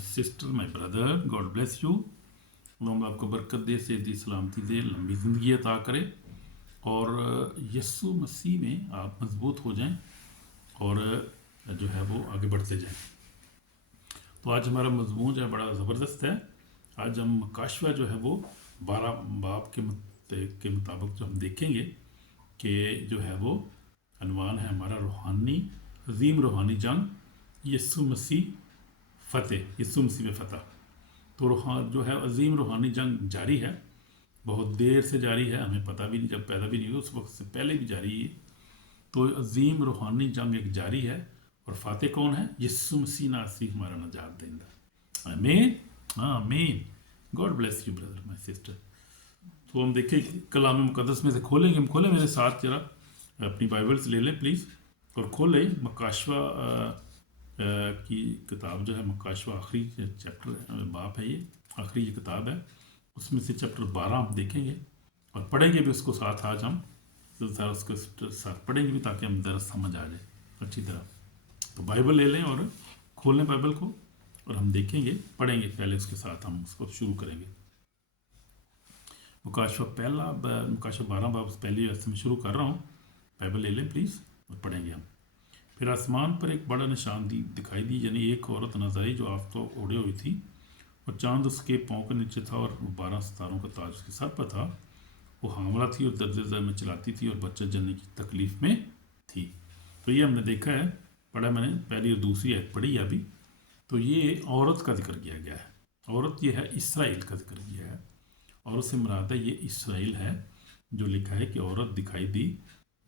Sister, my brother, God bless you. Allah आपको बरकत दे, सेहती सलामती दे, लंबी ज़िंदगी अता करे और यस्सु मसीह में आप मजबूत हो जाएं और जो है वो आगे बढ़ते जाएं। तो आज हमारा मजमून जो है बड़ा ज़बरदस्त है। आज हम काशवा जो है वो 12 बाब के मुताबिक जो हम देखेंगे कि जो है वो अनवान है हमारा रूहानी अजीम रूहानी जंग यस्सु मसीह फ़तेह, यस्सु मसीह में फ़तह। तो जो है अजीम रूहानी जंग जारी है, बहुत देर से जारी है, हमें पता भी नहीं, जब पैदा भी नहीं हुआ उस वक्त से पहले भी जारी है। तो अजीम रूहानी जंग एक जारी है और फ़ातेह कौन है? यस्सु मसीह नासरी, हमारा नजात देंदा। आमीन, आमीन। God bless you brother, my sister. तो हम देखें कलाम मुकद्दस में से खोलेंगे, हम खोलें मेरे साथ, जरा अपनी बाइबल्स ले लें प्लीज़ और खोलें मकाशवा की किताब जो है, मकाशवा आखिरी चैप्टर बाप है, ये आखिरी ये किताब है, उसमें से चैप्टर 12 हम देखेंगे और पढ़ेंगे भी उसको साथ। आज हम सारा उसको साथ पढ़ेंगे भी ताकि हम दरस समझ आ जाए अच्छी तरह। तो बाइबल ले लें और खोलें बाइबल को और हम देखेंगे, पढ़ेंगे पहले, उसके साथ हम उसको शुरू करेंगे। मुकाशवा 12 बाब पहली ऐसे में शुरू कर रहा हूँ। बाइबल ले लें प्लीज़ और पढ़ेंगे हम। फिर आसमान पर एक बड़ा निशान दिखाई दी, यानी एक औरत नजर आई जो आफ्ताब ओढ़े हुई थी और चांद उसके पाँव के नीचे था और 12 सितारों का ताज उसके सर पर था। वो हामला थी और दर्जे में चलाती थी और बच्चा जनने की तकलीफ़ में थी। तो ये हमने देखा है, पढ़ा मैंने, पहली और दूसरी आयत पढ़ी अभी। तो ये औरत का जिक्र किया गया है, औरत ये है इसराइल का जिक्र किया है और उससे मुराद है ये इसराइल है, जो लिखा है कि औरत दिखाई दी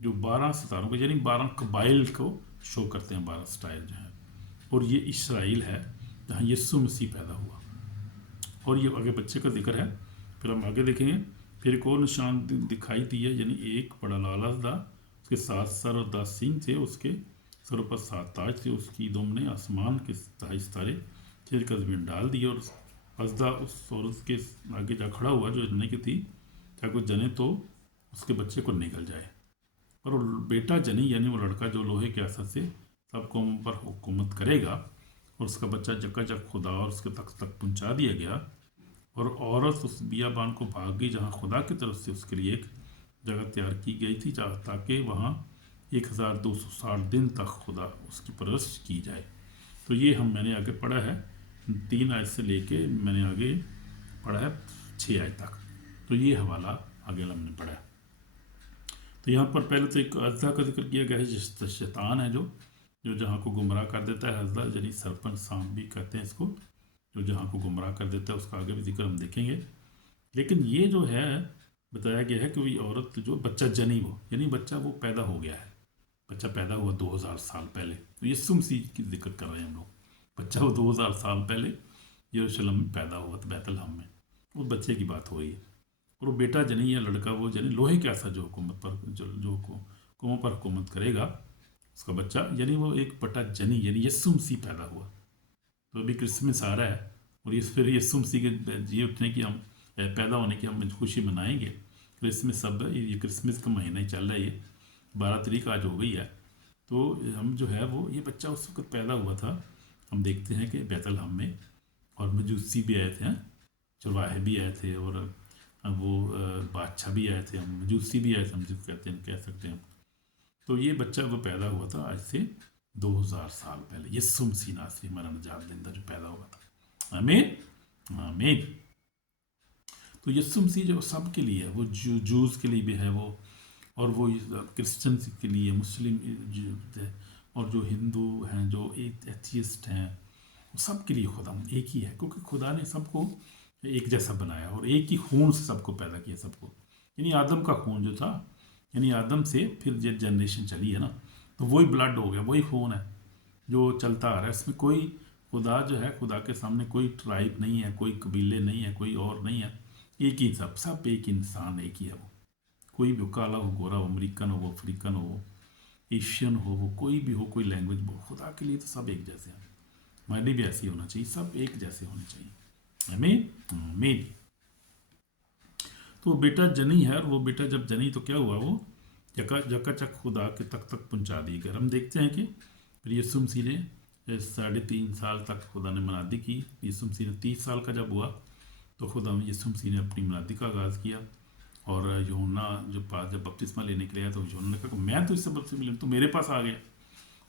जो 12 सितारों को, यानी 12 कबाइल को शो करते हैं, 12 स्टाइल जो है, और ये इसराइल है जहाँ यस्सु मसीह पैदा हुआ। और ये आगे बच्चे का जिक्र है। फिर हम आगे देखेंगे, फिर एक और निशान दिखाई दिया, यानी एक बड़ा लाला था, उसके 7 सर और 10 सींग थे, उसके सरों पर 7 ताज थे, उसकी दुम ने आसमान के 27 तारे चीर कर ज़मीन डाल दिए और अजदा उस औरत के आगे जा खड़ा हुआ जो जने की थी, चाहे कोई जने तो उसके बच्चे को निकल जाए। पर वो बेटा जनी, यानी वो लड़का जो लोहे के असर से सब कौमों पर हुकूमत करेगा, और उसका बच्चा जक्का खुदा और उसके तक पहुंचा दिया गया। और औरत उस बियाबान को भाग गई जहाँ खुदा की तरफ से उसके लिए एक जगह तैयार की गई थी, ताकि वहाँ 1260 दिन तक खुदा उसकी परवरिश की जाए। तो ये मैंने आगे पढ़ा है 3 आयत से लेके मैंने आगे पढ़ा है 6 आयत तक। तो ये हवाला आगे हमने पढ़ा है। तो यहाँ पर पहले तो एक अज़दा का जिक्र किया गया है, जिस शैतान है जो जहाँ को गुमराह कर देता है। अज़दा यानी सरपंच, सांप भी कहते हैं इसको, जो जहाँ को गुमराह कर देता है, उसका आगे भी जिक्र हम देखेंगे। लेकिन ये जो है बताया गया है कि वही औरत जो बच्चा जनी, वो यानी बच्चा वो पैदा हो गया है, बच्चा पैदा हुआ 2000 साल पहले। तो यस्सु मसीह की जिक्र कर रहे हैं हम लोग। बच्चा वो 2000 साल पहले यरूशलेम में पैदा हुआ था, बैतलहम में, उस बच्चे की बात हो रही है। और वो बेटा जनी या लड़का वो जनी लोहे के ऐसा जो हुकूमत पर जो कौमों पर हुकूमत करेगा, उसका बच्चा, यानी वो एक बटा जनी, यानी यस्सु मसीह पैदा हुआ। तो अभी क्रिसमस आ रहा है और ये फिर यस्सु मसीह के जी उठने की, हम पैदा होने की हम खुशी मनाएंगे। क्रिसमस सब, ये क्रिसमस का महीना ही चल रहा है, ये 12 तारीख आज हो गई है। तो हम जो है वो ये बच्चा उस वक्त पैदा हुआ था। हम देखते हैं कि बैतलहम में, और मजूसी भी आए थे, चरवाहे भी आए थे, और वो बादशाह भी आए थे, हम मजूसी भी आए थे, हम जिस कहते हैं, कह सकते हैं। तो ये बच्चा वो पैदा हुआ था आज से 2000 साल पहले, यस्सु मसीह नासरी, हमारा नजात देंदा, जो पैदा हुआ था। आमीन, आमीन। तो यस्सु मसीह जो सब के लिए है, वो जूस के लिए भी है वो, और वो क्रिश्चियन के लिए, मुस्लिम और जो हिंदू हैं, जो एथियस्ट हैं, सब के लिए खुदा एक ही है, क्योंकि खुदा ने सबको एक जैसा बनाया और एक ही खून से सबको पैदा किया, सबको। यानी आदम का खून जो था, यानी आदम से फिर जो जनरेशन चली है ना, तो वही ब्लड हो गया, वही खून है जो चलता आ रहा है। इसमें कोई खुदा जो है, खुदा के सामने कोई ट्राइब नहीं है, कोई कबीले नहीं है, कोई और नहीं है, एक ही सब एक इंसान, एक ही है वो। कोई भी काला हो, गोरा हो, अमेरिकन हो, अफ्रीकन हो, एशियन हो, वो कोई भी हो, कोई लैंग्वेज हो, खुदा के लिए तो सब एक जैसे हैं। हमारी भी ऐसी होना चाहिए, सब एक जैसे होने चाहिए। आमीन, आमीन। तो बेटा जनी है, और वो बेटा जब जनी तो क्या हुआ, वो जका खुदा के तक पहुंचा दी गई। हम देखते हैं कि फिर यीशु मसीह ने 3.5 साल तक खुदा ने मनादी की। यीशु मसीह ने 30 साल का जब हुआ तो खुदा यीशु मसीह ने अपनी मनादी का आगाज़ किया। और यूहन्ना जो पास जब बपतिस्मा लेने के लिए आया तो यूहन्ना ने कहा कि मैं तो इससे बपतिस्मा लेने, तो मेरे पास आ गया।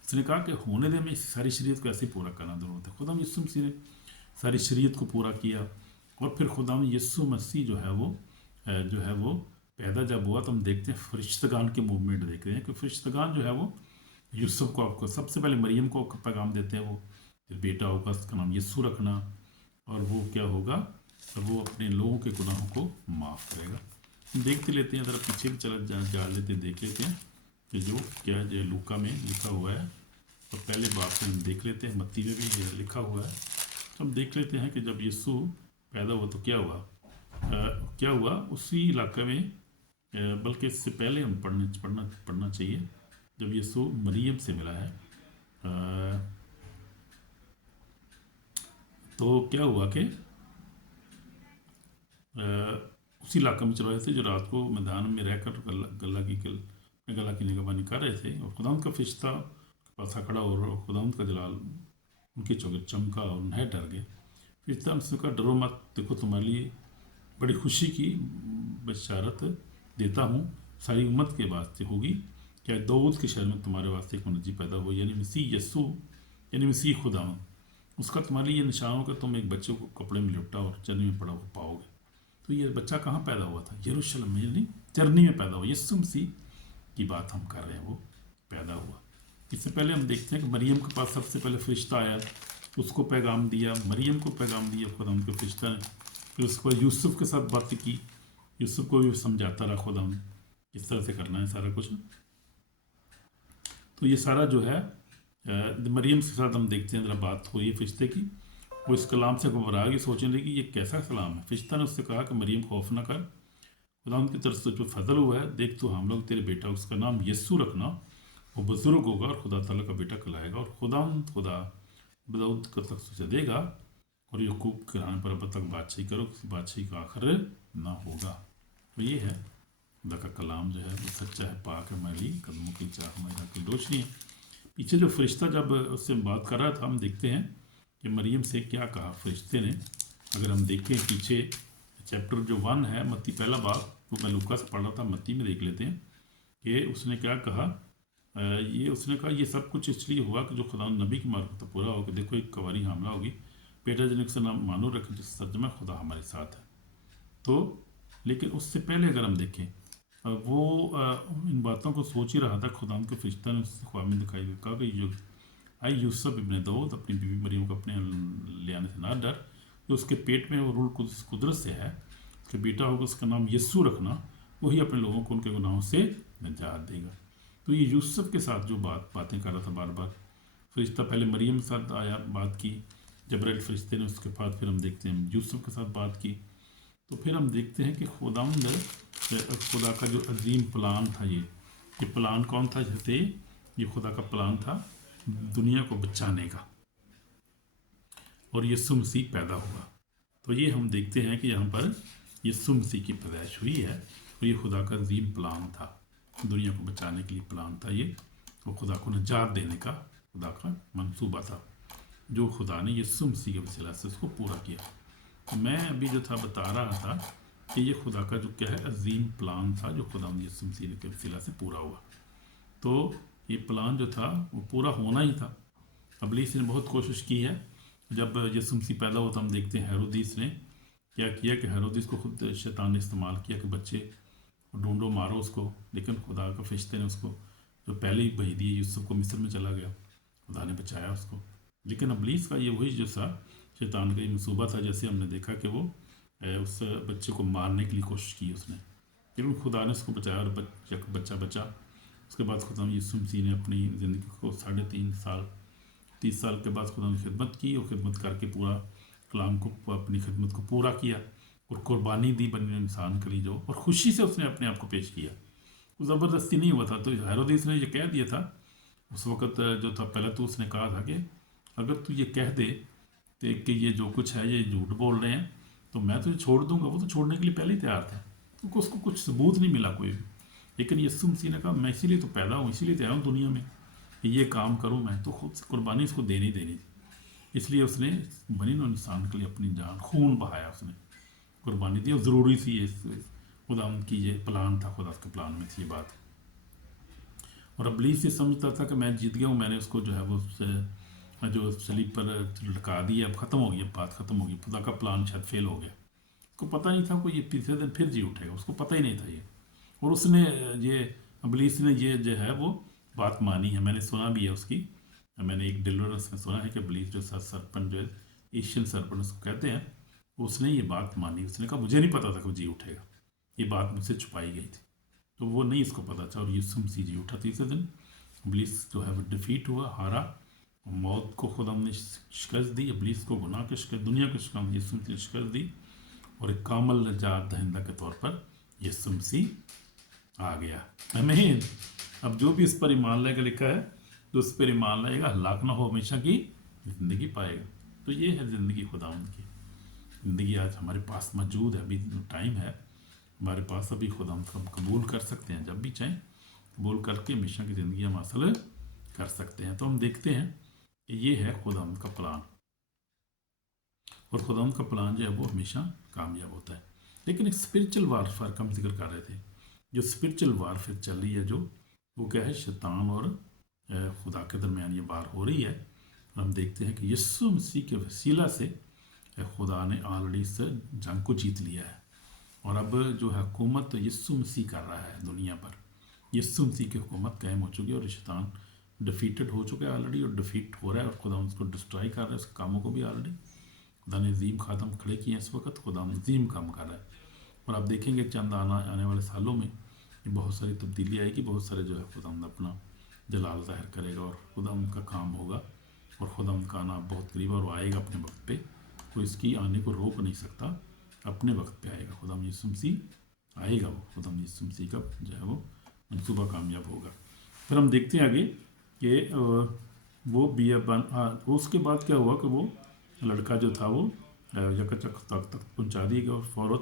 उसने कहा कि होने दे, मैं सारी शरीयत को ऐसे ही पूरा करना ज़रूरत है। खुदा यीशु मसीह ने सारी शरीयत को पूरा किया। और फिर खुदा यीशु मसीह जो है वो पैदा जब हुआ तो हम देखते हैं फरिश्तगान के मूवमेंट देख रहे हैं कि फरिश्तगान जो है वो यूसुफ को आपको सबसे पहले मरियम को पैगाम देते हैं, वो फिर बेटा होगा उसका नाम यीशु रखना और वो क्या होगा, वो अपने लोगों के गुनाहों को माफ़ करेगा। हम देखते लेते हैं, ज़रा पीछे भी जा लेते हैं, देख लेते हैं कि जो क्या जो लूका में लिखा हुआ है। तो पहले बात से हम देख लेते हैं, मत्ती में भी लिखा हुआ है। तो हम देख लेते हैं कि जब यीशु पैदा हुआ तो क्या हुआ उसी इलाके में, बल्कि इससे पहले हम पढ़ना चाहिए। जब यीशु मरियम से मिला है तो क्या हुआ कि उसी इलाके में चल रहे थे जो रात को मैदान में रहकर गला की निगरानी कर रहे थे। और खुदावंद का फरिश्ता पास खड़ा और खुदावंद का जलाल उनके चौके चमका और नहे डर गए। फरिश्ता उसने कहा, डरो मत, देखो तुम्हारे लिए बड़ी खुशी की बशारत देता हूँ, सारी उम्मत के वास्ते होगी। क्या दाऊद के शहर में तुम्हारे वास्ते एक मुनज्जी पैदा हो, यानी मसीह यस्सु, यानी मसीह खुदावंद। उसका तुम्हारे लिए ये निशान होगा, तुम एक बच्चे को कपड़े में लिपटा और चरनी में पड़ा हुआ पाओगे। तो ये बच्चा कहाँ पैदा हुआ था? यरूशलेम में, यानी चरनी में पैदा हुआ। यीशु मसीह की बात हम कर रहे हैं, वो पैदा हुआ। इससे पहले हम देखते हैं कि मरियम के पास सबसे पहले फरिश्ता आया, उसको पैगाम दिया, मरियम को पैगाम दिया खुदा उनके फरिश्ता ने। फिर उसके बाद यूसुफ के साथ बात की, यूसुफ को भी समझाता रहा खुदा किस तरह से करना है सारा कुछ। तो ये सारा जो है मरियम के साथ हम देखते हैं, जरा बात हो रही है फरिश्ते की। वो इस कलाम से घबरा के सोचने लगी ये कैसा कलाम है। फरिश्ता ने उससे कहा कि मरियम खौफ ना कर, खुदा उनकी तरफ से जो फजल हुआ है, देख तो हम लोग तेरे बेटा उसका नाम यस्सु रखना, वो बुजुर्ग होगा और खुदा ताला का बेटा कहलाएगा और खुदा दाऊद का तख्त उसे देगा और यकूब के घराने पर अब तक बादशाही करो, किसी बादशाही का आखिर ना होगा। तो ये है खुदा का कलाम जो है वो सच्चा है, पाक है, हमारे लिए कदमों की चाह हमारी की रोशनी है। पीछे जो फरिश्ता जब उससे बात कर रहा था, हम देखते हैं कि मरियम से क्या कहा फरिश्ते ने। अगर हम देखें पीछे चैप्टर जो 1 है, मत्ती पहला बाब, तो मैं लूका से पढ़ रहा था, मत्ती में देख लेते हैं कि उसने क्या कहा। उसने कहा ये सब कुछ इसलिए हुआ कि जो खुदा नबी की मार्फत तो पूरा हो कि देखो एक कवारी हामला होगी, बेटा जनक से नाम मानो रखे, जिस तर्जमा खुदा हमारे साथ है। तो लेकिन उससे पहले अगर हम देखें, वो इन बातों को सोच ही रहा था, खुदा के फरिश्ता ने उससे ख्वाब में दिखाई कहा कि आई यूसुफ इब्न दाऊद, अपनी बीवी मरियम को अपने ले आने से ना डर, जो उसके पेट में वो रूल कुदरत से है, उसके बेटा होगा, उसका नाम यस्सु रखना, वही अपने लोगों को उनके गुनाहों से निजात देगा। तो ये यूसुफ के साथ जो बातें कर रहा था बार बार फरिश्ता, पहले मरियम के साथ आया, बात की जबरैल फरिश्ते ने, उसके बाद फिर हम देखते हैं यूसुफ के साथ बात की। तो फिर हम देखते हैं कि खुदा का जो अजीम प्लान था, ये प्लान कौन था? जैसे ये खुदा का प्लान था दुनिया को बचाने का, और यीशु मसीह पैदा हुआ। तो ये हम देखते हैं कि यहाँ पर यीशु मसीह की पैदाइश हुई है, और ये खुदा का अजीम प्लान था, दुनिया को बचाने के लिए प्लान था ये, तो खुदा को निजात देने का खुदा का मंसूबा था, जो खुदा ने यीशु मसीह के वसीला से उसको पूरा किया। तो मैं अभी जो था बता रहा था कि ये खुदा का जो क्या है अजीम प्लान था, जो खुदा यीशु मसीह के वसीला से पूरा हुआ। तो ये प्लान जो था वो पूरा होना ही था। इब्लीस ने बहुत कोशिश की है। जब यीशु मसीह पैदा हुआ तो हम देखते हैं हेरोदिस ने क्या किया कि हेरोदिस को खुद शैतान ने इस्तेमाल किया कि बच्चे ढूंढो, मारो उसको, लेकिन खुदा का फरिश्ते ने उसको जो पहले ही भेज दिए, यूसुफ को मिस्र में चला गया, खुदा ने बचाया उसको। लेकिन इब्लीस का ये वही जो था शैतान का ये मंसूबा था, जैसे हमने देखा कि वो उस बच्चे को मारने के लिए कोशिश की उसने, लेकिन खुदा ने उसको बचाया और बच्चा बचा। उसके बाद खुदा यीशु मसीह ने अपनी ज़िंदगी को 30 साल के बाद खुदा ने खिदमत की, और खिदमत करके पूरा कलाम को, अपनी खिदमत को पूरा किया और कुर्बानी दी बनी इंसान के लिए, जो और ख़ुशी से उसने अपने आप को पेश किया। वो ज़बरदस्ती नहीं हुआ था। तो हेरोदिस ने ये कह दिया था उस वक़्त जो था, पहले तो उसने कहा था कि अगर तू ये कह दे कि ये जो कुछ है ये झूठ बोल रहे हैं तो मैं तुझे छोड़ दूंगा। वो तो छोड़ने के लिए पहले ही तैयार था, क्योंकि उसको कुछ सबूत नहीं मिला कोई भी। लेकिन यीशु मसीह ने कहा मैं इसीलिए तो पैदा हूँ, इसीलिए तो आया हूँ दुनिया में کہ یہ کام کروں میں، تو خود سے قربانی اس کو دینی تھی، اس لیے اس نے بنی نوع انسان کے لیے اپنی جان خون بہایا، اس نے قربانی دی، اور ضروری تھی یہ خدا کی یہ پلان تھا، خدا کے پلان میں تھی یہ بات۔ اور ابلیس یہ سمجھتا تھا کہ میں جیت گیا ہوں، میں نے اس کو جو ہے وہ جو صلیب پر لٹکا دیا، اب ختم ہو گئی، اب بات ختم ہو گئی، خدا کا پلان شاید فیل ہو گیا۔ اس کو پتہ نہیں تھا کہ یہ تیسرے دن پھر جی اٹھے گا، اس کو پتہ ہی نہیں تھا یہ، اور اس نے یہ ابلیس نے یہ جو ہے وہ بات مانی ہے، میں نے سنا بھی ہے اس کی، میں نے ایک ڈیلیورنس میں سنا ہے کہ ابلیس جو سرپن جو ہے ایشین سرپن اس کو کہتے ہیں، اس نے یہ بات مانی، اس نے کہا مجھے نہیں پتا تھا کہ وہ جی اٹھے گا، یہ بات مجھ سے چھپائی گئی تھی، تو وہ نہیں اس کو پتا تھا، اور یسوع مسیح جی اٹھا تیسرے دن، ابلیس جو ہے وہ ڈیفیٹ ہوا، ہارا، موت کو خدا نے شکست دی، ابلیس کو گناہ کی شکست، دنیا کی شکست یسوع مسیح نے شکست دی، اور ایک کامل نجات دہندہ کے طور پر یسوع مسیح آ گیا۔ آمین۔ اب جو بھی اس پر ایمان لائے گا، لکھا ہے جو اس پر ایمان لائے گا ہلاک نہ ہو، ہمیشہ کی زندگی پائے گا۔ تو یہ ہے زندگی خداوند کی، زندگی آج ہمارے پاس موجود ہے، ابھی ٹائم ہے ہمارے پاس، ابھی خداوند کو ہم قبول کر سکتے ہیں، جب بھی چاہیں قبول کر کے ہمیشہ کی زندگی ہم حاصل کر سکتے ہیں۔ تو ہم دیکھتے ہیں کہ یہ ہے خداوند کا پلان، اور خداوند کا پلان جو ہے وہ ہمیشہ کامیاب ہوتا ہے۔ لیکن ایک اسپرچل وارفیئر کا ہم ذکر کر رہے تھے، جو اسپرچل وارفیئر چل رہی ہے، جو وہ کیا ہے، شیطان اور خدا کے درمیان یہ وار ہو رہی ہے، اور ہم دیکھتے ہیں کہ یسوع مسیح کے وسیلہ سے خدا نے آلریڈی اس جنگ کو جیت لیا ہے، اور اب جو ہے حکومت یسوع مسیح کر رہا ہے دنیا پر، یسوع مسیح کی حکومت قائم ہو چکی ہے، اور شیطان ڈیفیٹڈ ہو چکا ہے آلریڈی، اور ڈیفیٹ ہو رہا ہے، اور خدا اس کو ڈسٹرائی کر رہا ہے، اس کے کاموں کو بھی آلریڈی خدا نے عظیم خاتم کھڑے کیے ہیں، اس وقت خدا عظیم کام کر رہا ہے، اور آپ دیکھیں گے چند آنے والے سالوں میں یہ بہت ساری تبدیلی آئے گی، بہت سارے جو ہے خدا اپنا جلال ظاہر کرے گا، اور خدا کا کام ہوگا، اور خدا کا آنا بہت قریب، اور وہ آئے گا اپنے وقت پہ، کوئی اس کی آنے کو روک نہیں سکتا، اپنے وقت پہ آئے گا، خدا یسوع مسیح آئے گا، وہ خدا یسوع مسیح کا جو ہے وہ منصوبہ کامیاب ہوگا۔ پھر ہم دیکھتے ہیں آگے کہ وہ بیابان، اس کے بعد کیا ہوا کہ وہ لڑکا جو تھا وہ یکچک تک پہنچا دی گیا، اور فوراً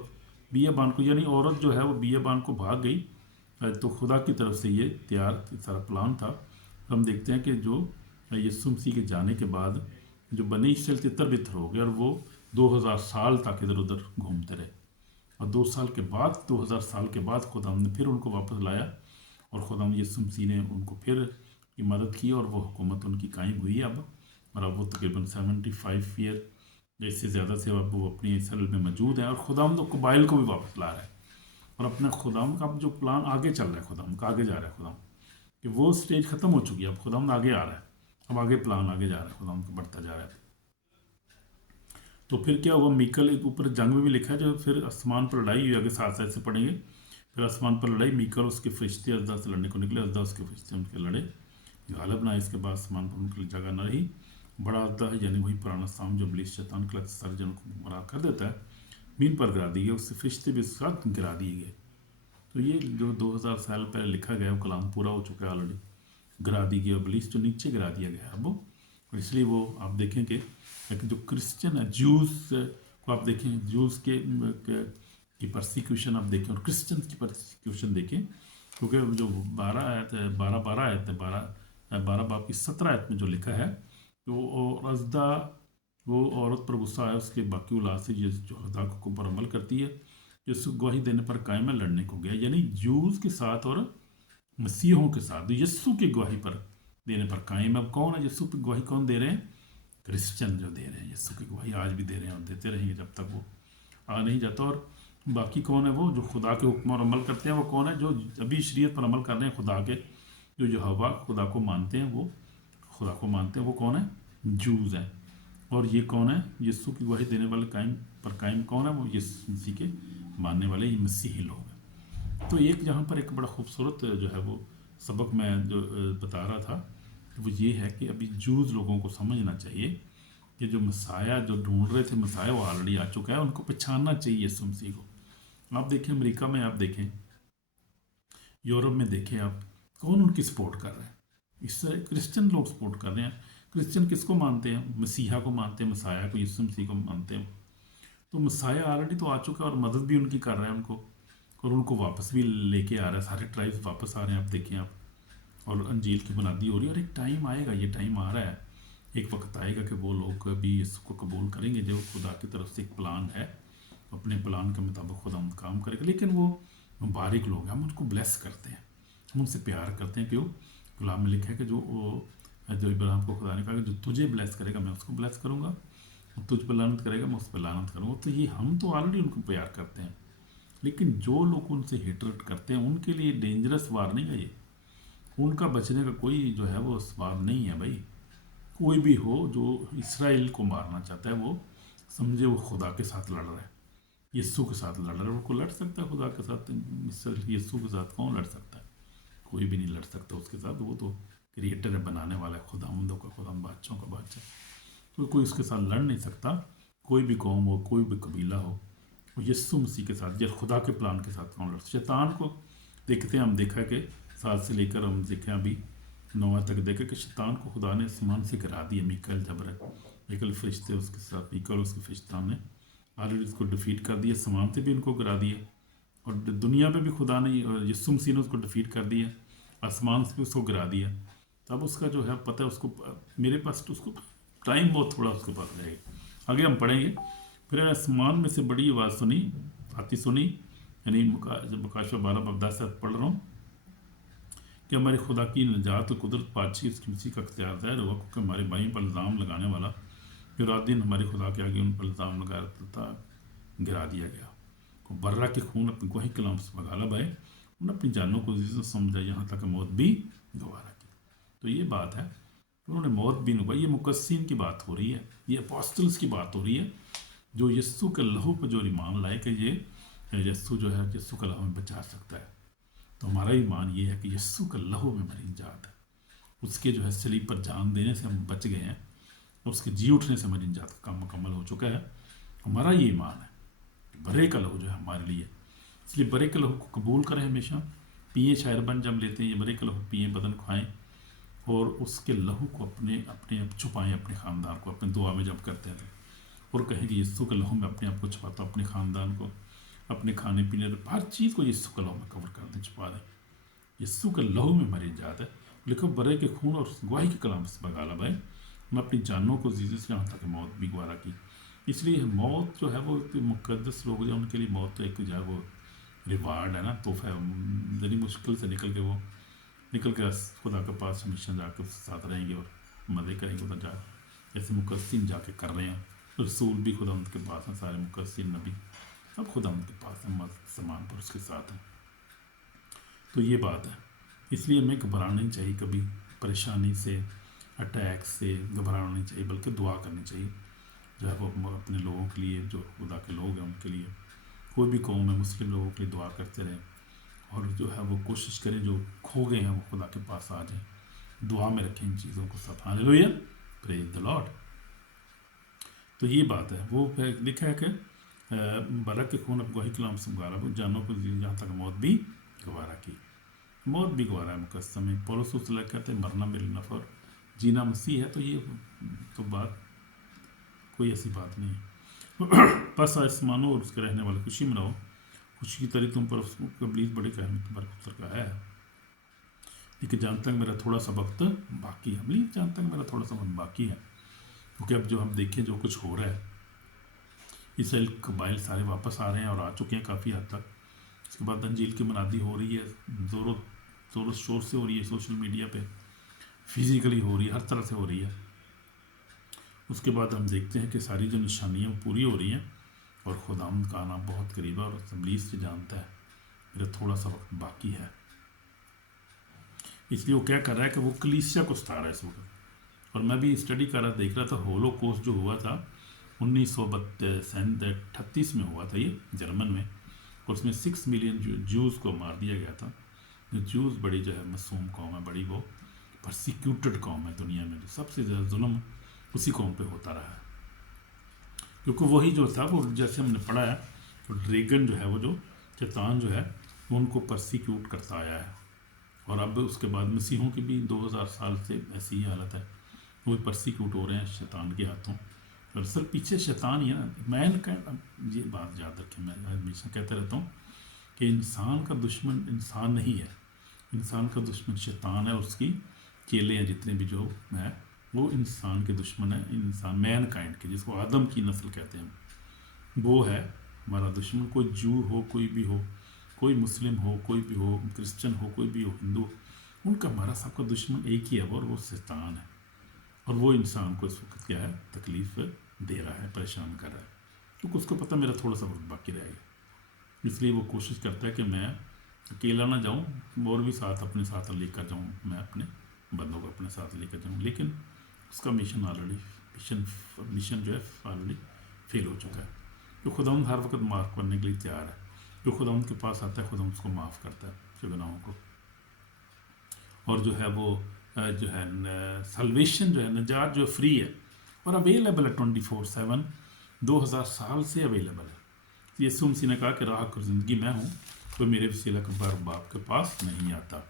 بیابان کو، یعنی عورت جو ہے وہ بیابان کو بھاگ گئی، تو خدا کی طرف سے یہ تیار سارا پلان تھا۔ ہم دیکھتے ہیں کہ جو یسوع مسیح کے جانے کے بعد جو بنی اسرائیل تتر بتر ہو گئے، اور وہ 2000 سال تک ادھر ادھر گھومتے رہے، اور 2000 سال کے بعد خدا نے پھر ان کو واپس لایا، اور خدا یسوع مسیح نے ان کو پھر کی مدد کی، اور وہ حکومت ان کی قائم ہوئی ہے اب، اور اب وہ تقریباً 75 ایئر یا اس سے زیادہ سے اب وہ اپنی اسرائیل میں موجود ہیں، اور خدا قبائل کو بھی واپس لا رہا ہے، اور اپنے خدا کا جو پلان آگے چل رہا ہے، خدا کا آگے جا رہا ہے، خدا کہ وہ سٹیج ختم ہو چکی ہے، اب خدا آگے آ رہا ہے، اب آگے پلان آگے جا رہا ہے، خدا کا بڑھتا جا رہا ہے۔ تو پھر کیا ہوا، میکل اوپر جنگ میں بھی لکھا ہے، جو پھر آسمان پر لڑائی ہوئی، آگے ساتھ ساتھ سے پڑھیں گے، پھر آسمان پر لڑائی، میکل اس کے فرشتے ازدہ سے لڑنے کو نکلے، ازدہ اس کے فرشتے ان کے لڑے، غالب نہ، اس کے بعد آسمان پر ان کے لیے جگہ نہ رہی، بڑا ازدہ ہے، یعنی وہی پرانا سام جو ابلیس شیطان کے سارے جن کو گمراہ کر دیتا ہے، زمین پر گرا دی گئی، اس سے فرشتے بھی اس کے ساتھ گرا دیے گئے۔ تو یہ جو 2000 سال پہلے لکھا گیا وہ کلام پورا ہو چکا ہے آلریڈی، گرا دی گئی، ابلیس جو نیچے گرا دیا گیا اب، اور اس لیے وہ آپ دیکھیں کہ جو کرسچن ہے، جوز کو آپ دیکھیں، جوز کی پرسیکیوشن آپ دیکھیں، اور کرسچن کی پرسیکیوشن دیکھیں، کیونکہ جو 12 آیت ہے، 12 باب کی 17 آیت میں جو لکھا ہے، تو ازدہ وہ عورت پر غصہ آیا، اس کے باقی اولاد سے جو خدا کو پر عمل کرتی ہے، جس گواہی دینے پر قائم ہے، لڑنے کو گیا، یعنی جوز کے ساتھ اور مسیحوں کے ساتھ یسوع کی گواہی پر دینے پر قائم ہے۔ اب کون ہے یسوع کی گواہی، کون دے رہے ہیں؟ کرسچن جو دے رہے ہیں یسوع کی گواہی، آج بھی دے رہے ہیں، اور دیتے رہیں گے جب تک وہ آ نہیں جاتا۔ اور باقی کون ہے؟ وہ جو خدا کے حکم اور عمل کرتے ہیں، وہ کون ہے؟ جو ابھی شریعت پر عمل کر رہے ہیں، خدا کے جو ہوا خدا کو مانتے ہیں، وہ خدا کو مانتے ہیں، وہ کون ہے؟ جوز ہیں۔ اور یہ کون ہے؟ یسوع کی گواہی دینے والے پر قائم کون ہے؟ وہ یسوع مسیح کے ماننے والے یہ مسیحی لوگ ہیں۔ تو ایک یہاں پر ایک بڑا خوبصورت جو ہے وہ سبق میں جو بتا رہا تھا، وہ یہ ہے کہ ابھی جوز لوگوں کو سمجھنا چاہیے کہ جو مسیح جو ڈھونڈ رہے تھے، مسیح وہ آلریڈی آ چکا ہے، ان کو پہچاننا چاہیے یسوع مسیح کو۔ آپ دیکھیں امریکہ میں، آپ دیکھیں یورپ میں، دیکھیں آپ کون ان کی سپورٹ کر رہے ہیں؟ اس سے کرسچن لوگ سپورٹ کر رہے ہیں۔ کرسچن کس کو مانتے ہیں؟ مسیحا کو مانتے ہیں، مسیحا کو، یسوع مسیح کو مانتے ہیں۔ تو مسیحا آلریڈی تو آ چکا ہے، اور مدد بھی ان کی کر رہے ہیں ان کو، اور ان کو واپس بھی لے کے آ رہا ہے، سارے ٹرائبس واپس آ رہے ہیں۔ آپ دیکھیں، آپ اور انجیل کی بنیادی ہو رہی ہے، اور ایک ٹائم آئے گا، یہ ٹائم آ رہا ہے، ایک وقت آئے گا کہ وہ لوگ بھی اس کو قبول کریں گے، جو خدا کی طرف سے ایک پلان ہے، اپنے پلان کے مطابق خدا کام کرے گا۔ لیکن وہ مبارک لوگ ہیں، ہم ان کو بلیس کرتے ہیں، ہم ان سے پیار کرتے ہیں۔ کیوں؟ کلام میں لکھا ہے کہ جو ابراہیم کو خدا نے کہا کہ جو تجھے بلیس کرے گا میں اس کو بلیس کروں گا، تجھ پہ لعنت کرے گا میں اس پہ لعنت کروں گا۔ تو یہ ہم تو آلریڈی ان کو پیار کرتے ہیں، لیکن جو لوگ ان سے ہیٹریٹ کرتے ہیں ان کے لیے ڈینجرس وارننگ ہے یہ، ان کا بچنے کا کوئی جو ہے وہ اسباب نہیں ہے بھائی۔ کوئی بھی ہو جو اسرائیل کو مارنا چاہتا ہے وہ سمجھے وہ خدا کے ساتھ لڑ رہا ہے، یسوع کے ساتھ لڑ رہا ہے۔ وہ کو لڑ سکتا ہے خدا کے ساتھ؟ یسوع کے ساتھ کون لڑ سکتا ہے؟ کوئی بھی نہیں لڑ سکتا اس کے ساتھ، وہ تو کریٹر ہے، بنانے والا ہے، خداوندوں کا خدا، بادشاہوں کا بادشاہ، تو کوئی اس کے ساتھ لڑ نہیں سکتا۔ کوئی بھی قوم ہو، کوئی بھی قبیلہ ہو، وہ یسوع مسیح کے ساتھ یا خدا کے پلان کے ساتھ کون لڑ سکتا؟ شیطان کو دیکھتے ہیں ہم، دیکھا کہ 7 سے لے کر ہم دیکھیں ابھی 9 تک دیکھا کہ شیطان کو خدا نے آسمان سے گرا دیا، میکل جبر میکل فرشتے اس کے ساتھ، میکل اس کے فرشتہ نے آلریڈی اس کو ڈیفیٹ کر دیا، آسمان سے بھی ان کو گرا دیا، اور دنیا پہ بھی خدا نے یسوع مسیح نے اس کو ڈیفیٹ کر دیا، آسمان سے بھی اس کو گرا دیا۔ تب اس کا جو ہے پتہ ہے اس کو، میرے پاس تو اس کو ٹائم بہت تھوڑا اس کو پتہ رہے گا، آگے ہم پڑھیں گے۔ پھر آسمان میں سے بڑی آواز سنی، یعنی جب مکاشفہ 12 باب 10 پڑھ رہا ہوں کہ ہمارے خدا کی نجات و قدرت پادشاہی اس کی مسیح کا اختیار ظاہر ہوا، کیونکہ ہمارے بھائیوں پر الزام لگانے والا جو رات دن ہمارے خدا کے آگے ان پر الزام لگا رہا تھا گرا دیا گیا۔ برہ کے خون اپنے گواہی کلام سے مغالب ہے، انہوں نے اپنی جانوں کو عزیز سمجھا، یہاں تک موت بھی گوارا کی۔ تو یہ بات ہے، انہوں نے موت بھی نبھائی۔ یہ مقدسین کی بات ہو رہی ہے، یہ اپوسٹلز کی بات ہو رہی ہے، جو یسوع کے لہو پہ جو ایمان لائے کہ یہ یسوع جو ہے یسوع کا لہو میں بچا سکتا ہے۔ تو ہمارا ایمان یہ ہے کہ یسوع کا لہو میں ہماری نجات ہے، اس کے جو ہے صلیب پر جان دینے سے ہم بچ گئے ہیں، اور اس کے جی اٹھنے سے ہماری نجات کا کام مکمل ہو چکا ہے۔ ہمارا یہ ایمان ہے کہ برے کا لہو جو ہے ہمارے لیے، اس لیے برے کا لہو کو قبول کریں، ہمیشہ پئیں، شاعر بن جب لیتے ہیں یہ برے کا لہو پئیں، بدن کھائیں، اور اس کے لہو کو اپنے چھپائیں، اپنے خاندان کو اپنے دعا میں جب کرتے ہیں، اور کہیں کہ یسوع کے لہو میں اپنے آپ کو چھپاتا ہوں، اپنے خاندان کو، اپنے کھانے پینے، ہر چیز کو یسوع کے لہو میں کور کر دیں، چھپا دیں۔ یسوع کے لہو میں ہماری نجات ہے۔ لکھو برے کے خون اور گواہی کے کلام سے مغالب ہے، میں اپنی جانوں کو عزیز سے یہاں تک موت بھی گوارا کی۔ اس لیے موت جو ہے وہ مقدس لوگ جو ان کے لیے موت تو ایک جو ہے وہ ریوارڈ ہے نا، تحفہ ہے، ذری مشکل سے نکل کے خدا کے پاس ہمیشہ جا کے اس کے ساتھ رہیں گے اور مزے کریں گے ادھر جا کے، جیسے مقدسین جا کے کر رہے ہیں۔ رسول بھی خدا ان کے پاس ہیں، سارے مقدسین نبی سب خدا ان کے پاس ہیں، سامان پر اس کے ساتھ ہیں۔ تو یہ بات ہے، اس لیے ہمیں گھبرانا نہیں چاہیے، کبھی پریشانی سے، اٹیک سے گھبرانا نہیں چاہیے، بلکہ دعا کرنی چاہیے، جو ہے وہ اپنے لوگوں کے لیے، جو خدا کے لوگ ہیں ان کے لیے، کوئی بھی قوم ہے، مسلم لوگوں کے لیے دعا کرتے رہیں، اور جو ہے وہ کوشش کریں جو کھو گئے ہیں وہ خدا کے پاس آ جائیں، دعا میں رکھیں ان چیزوں کو ساتھ۔ ہاللیلویا، پریز دی لارڈ۔ تو یہ بات ہے، وہ لکھا ہے کہ برک کے خون اب گواہی کلام سے مغالب ہے، جانوں کو جہاں تک موت بھی گوارا کی۔ موت بھی گوارا ہے مقدسہ میں، پولس رسول اللہ کہتے ہیں مرنا میرے نفع اور جینا مسیح ہے۔ تو یہ تو بات کوئی ایسی بات نہیں ہے۔ پس آسمانوں اور اس کے رہنے والے خوشی مناؤ، خوشی کی طرح تم پر ابلیس بڑے قیامت پر اتر کا ہے، لیکن جہاں تک میرا تھوڑا سا وقت باقی ہے، ابلیس جہاں تک میرا تھوڑا سا وقت باقی ہے، کیونکہ اب جو ہم دیکھیں جو کچھ ہو رہا ہے، اسرائیل قبائل سارے واپس آ رہے ہیں اور آ چکے ہیں کافی حد تک۔ اس کے بعد انجیل کی منادی ہو رہی ہے، زور و شور سے ہو رہی ہے، سوشل میڈیا پہ، فزیکلی ہو رہی ہے، ہر طرح سے ہو رہی ہے۔ اس کے بعد ہم دیکھتے ہیں کہ ساری جو نشانیاں پوری ہو رہی ہیں، اور خداوند کا آنا بہت قریب ہے، اور ابلیس سے جانتا ہے میرا تھوڑا سا وقت باقی ہے، اس لیے وہ کیا کر رہا ہے کہ وہ کلیسیا کو ستا رہا ہے اس وقت۔ اور میں بھی اسٹڈی کر رہا دیکھ رہا تھا، ہولو کوسٹ جو ہوا تھا 1938 میں ہوا تھا، یہ جرمن میں، اور اس میں 6 ملین جوز کو مار دیا گیا تھا۔ جوز بڑی جو ہے معصوم قوم ہے، بڑی وہ پرسیکیوٹڈ قوم ہے دنیا میں، جو سب سے زیادہ ظلم اسی قوم پہ ہوتا رہا ہے، کیونکہ وہی جو تھا وہ جیسے ہم نے پڑھا ہے، ریگن جو ہے وہ جو شیطان جو ہے وہ ان کو پرسیکیوٹ کرتا آیا ہے، اور اب اس کے بعد مسیحوں کی بھی 2000 سال سے ایسی ہی حالت ہے، وہ پرسیکیوٹ ہو رہے ہیں شیطان کے ہاتھوں۔ دراصل پیچھے شیطان ہی ہے نا، یہ بات یاد رکھیں، میں ہمیشہ کہتا رہتا ہوں کہ انسان کا دشمن انسان نہیں ہے، इंसान का दुश्मन शैतान है और उसकी चेले हैं जितने भी जो हैं वो इंसान के दुश्मन है, इंसान मैन काइंड के, जिसको आदम की नस्ल कहते हैं, वो है हमारा दुश्मन। कोई जू हो, कोई भी हो, कोई मुस्लिम हो, कोई भी हो, क्रिश्चियन हो, कोई भी हो, हिंदू, उनका हमारा सबका दुश्मन एक ही है वो, और वो शैतान है। और वो इंसान को इस वक्त क्या है, तकलीफ़ दे रहा है, परेशान कर रहा है, क्योंकि उसको पता मेरा थोड़ा सा वक्त बाकी रहेगा, इसलिए वो कोशिश करता है कि मैं अकेला ना जाऊं और भी साथ अपने साथ लेकर जाऊं, मैं अपने बंदों को अपने साथ लेकर जाऊं, लेकिन उसका मिशन ऑलरेडी मिशन जो है ऑलरेडी फेल हो चुका है। जो खुदा हर वक्त माफ़ करने के लिए तैयार है, जो खुदा के पास आता है खुदा उसको माफ़ करता है उसके गुनाहों को, और जो है वो जो है सल्वेशन जो है, नजात जो फ्री है और अवेलेबल है 24/7, 2000 साल से अवेलेबल है। यीशु मसीह ने कहा कि राह और ज़िंदगी मैं हूँ, कोई मेरे वसीला के बाप के पास नहीं आता।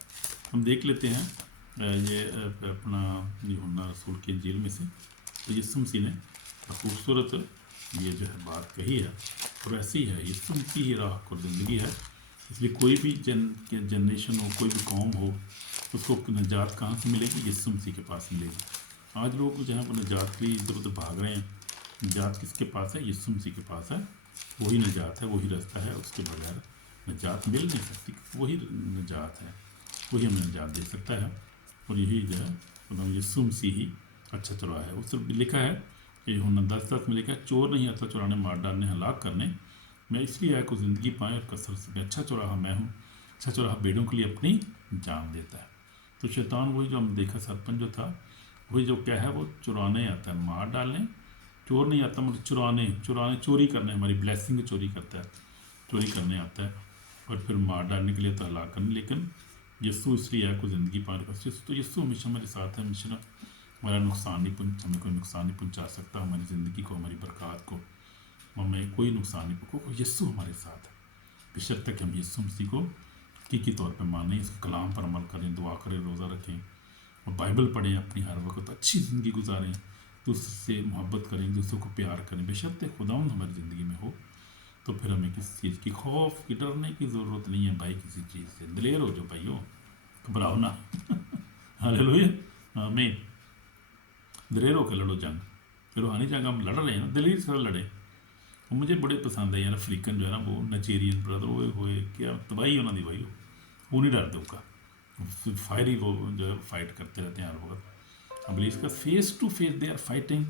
हम देख लेते हैं ये अपना यूहन्ना रसूल की इंजील में से, तो यीशु मसीह ने खूबसूरत ये जो है बात कही है, और ऐसी है, यीशु मसीह ही राह और ज़िंदगी है। इसलिए कोई भी जनरेशन हो, कोई भी कौम हो, उसको निजात कहाँ से मिलेगी? यीशु मसीह के पास मिलेगी। आज लोग जो है वो निजात के लिए इधर उधर भाग रहे हैं। निजात किसके पास है? यीशु मसीह के पास है। वही निजात है, वही रास्ता है, उसके बगैर निजात मिल नहीं सकती। वही निजात है, वही हमें निजात दे सकता है, और यही जो है मतलब यीशु मसीह ही अच्छा चौराहा है। उस लिखा है कि यूहन्ना 10:10 में लिखा है, चोर नहीं आता चुराने, मार डालने, हलाक करने, मैं इसलिए आया को ज़िंदगी पाएँ और कसरत से। अच्छा चौराहा मैं हूँ, अच्छा चौराहा बेड़ों के लिए अपनी जान देता है। तो शैतान वही जो हम देखा सरपंच जो था, वही जो क्या है, वो चुराने आता है, मार डालने। चोर नहीं आता मतलब चुराने चोरी करने, हमारी ब्लेसिंग चोरी करता है, चोरी करने आता है, और फिर मार डालने के लिए तो हलाक करने। लेकिन यीशु इसलिए आया को ज़िंदगी पाने का। तो यीशु हमेशा हमारे साथ है, हमेशा हमारा नुकसान नहीं हमें कोई नुकसान नहीं पहुँचा सकता, हमारी ज़िंदगी को, हमारी बरक़ात को, हमें कोई नुकसान नहीं पहुँचा। यीशु हमारे साथ है, बेशक तक हम यीशु मसीह को हकीकी तौर पर मानें, इस कलाम पर अमल करें, दुआ करें, रोज़ा रखें और बाइबल पढ़ें, अपनी हर वक्त अच्छी ज़िंदगी गुजारें, दूसरे से मोहब्बत करें, दूसरों को प्यार करें। बेशक खुदावंद हमारी ज़िंदगी में हो तो फिर हमें किसी चीज़ की खौफ की, डरने की ज़रूरत नहीं है भाई। किसी चीज़ से दिलेर हो जो भाइयों, घबराओ ना। हालेलुया, आमीन। दिलेर होकर लड़ो जंग, रूहानी जंग हम लड़ रहे हैं ना, दिलेर से लड़े। और मुझे बड़े पसंद है यार अफ्रीकन जो है ना, वो नाइजीरियन ब्रदर हुए क्या तबाही उन्होंने भाई, वो नहीं डरते उसका, फायरी वो जो है फाइट करते रहते हैं हर वक्त। अब इसका face to face they are fighting.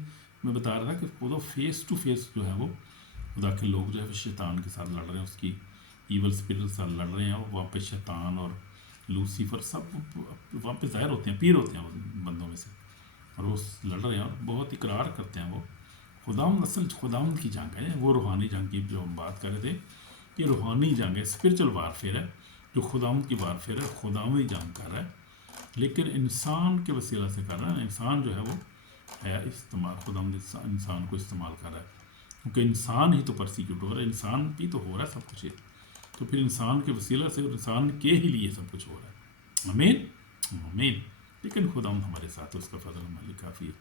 मैं बता रहा था कि खुदा फेस टू फेस जो है वो खुदा के लोग जो है शैतान के साथ लड़ रहे हैं, उसकी ईवल स्पिरिट के साथ लड़ रहे हैं, और वहाँ पे शैतान और लूसीफर सब वहाँ पे ज़ाहिर होते हैं, पीर होते हैं उन बंदों में से, और वो लड़ रहे हैं और बहुत इकरार करते हैं। वो खुदाम असल खुदाम की जंग है, वो रूहानी जंग की जो हम बात कर रहे थे, ये रूहानी जंग है, स्पिरिचुअल वारफेयर है, जो खुदाम की वारफेयर है, खुदाम ही जंग कर रहा है, लेकिन इंसान के वसीला से कर रहा है। इंसान जो है वो है इस्तेमाल, खुदाम इंसान को इस्तेमाल कर रहा है, क्योंकि इंसान ही तो परसिक्यूट हो रहा है, इंसान भी तो हो रहा है सब कुछ ये, तो फिर इंसान के वसीला से और इंसान के ही लिए सब कुछ हो रहा है। आमीन आमीन। लेकिन खुदा हमारे साथ है, उसका फजल हमारे लिए काफ़ी है।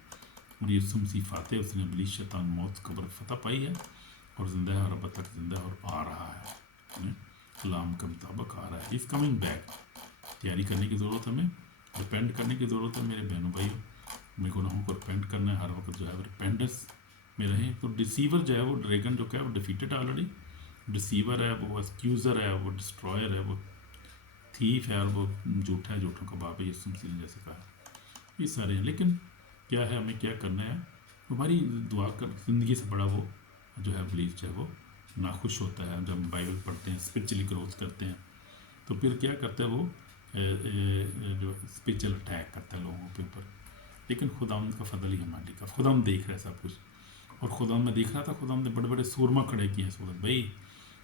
और ये मसीह फाते, उसने इब्लीस शैतान मौत कब्र फतह पाई है, और जिंदा है, और अब तक जिंदा है और आ रहा है, कलाम के मुताबिक आ रहा है। Is coming back. तैयारी करने की ज़रूरत है, हमें रिपेंट करने की ज़रूरत है मेरे बहनों भाइयों। मेरे गुनाहों को रिपेंट करना है, हर वक्त जो है रिपेंडेंस में रहें। तो डिसीवर जो है वो ड्रैगन जो क्या है वो डिफीटेड ऑलरेडी। डिसीवर है, वो एक्यूज़र है, वो डिस्ट्रॉयर है, वो थीफ है, और वो झूठा है, झूठों का बाप है, यीशु मसीह ने जैसे कहा। ये सारे हैं, लेकिन क्या है, हमें क्या करना है? हमारी दुआ कर ज़िंदगी से बड़ा वो जो है इब्लीस जो है वो नाखुश होता है। जब हम बाइबल पढ़ते हैं, स्पिरिचुअली ग्रोथ करते हैं, तो फिर क्या करता है वो जो स्पिरिचुअल अटैक करता है लोगों के ऊपर। लेकिन खुदावंद का फजल ही है, मालिक का खुदावंद देख रहा है सब कुछ। और खुदावंद में देख रहा था, खुदावंद ने बड़े बड़े सूरमा खड़े किए हैं सूरत भाई,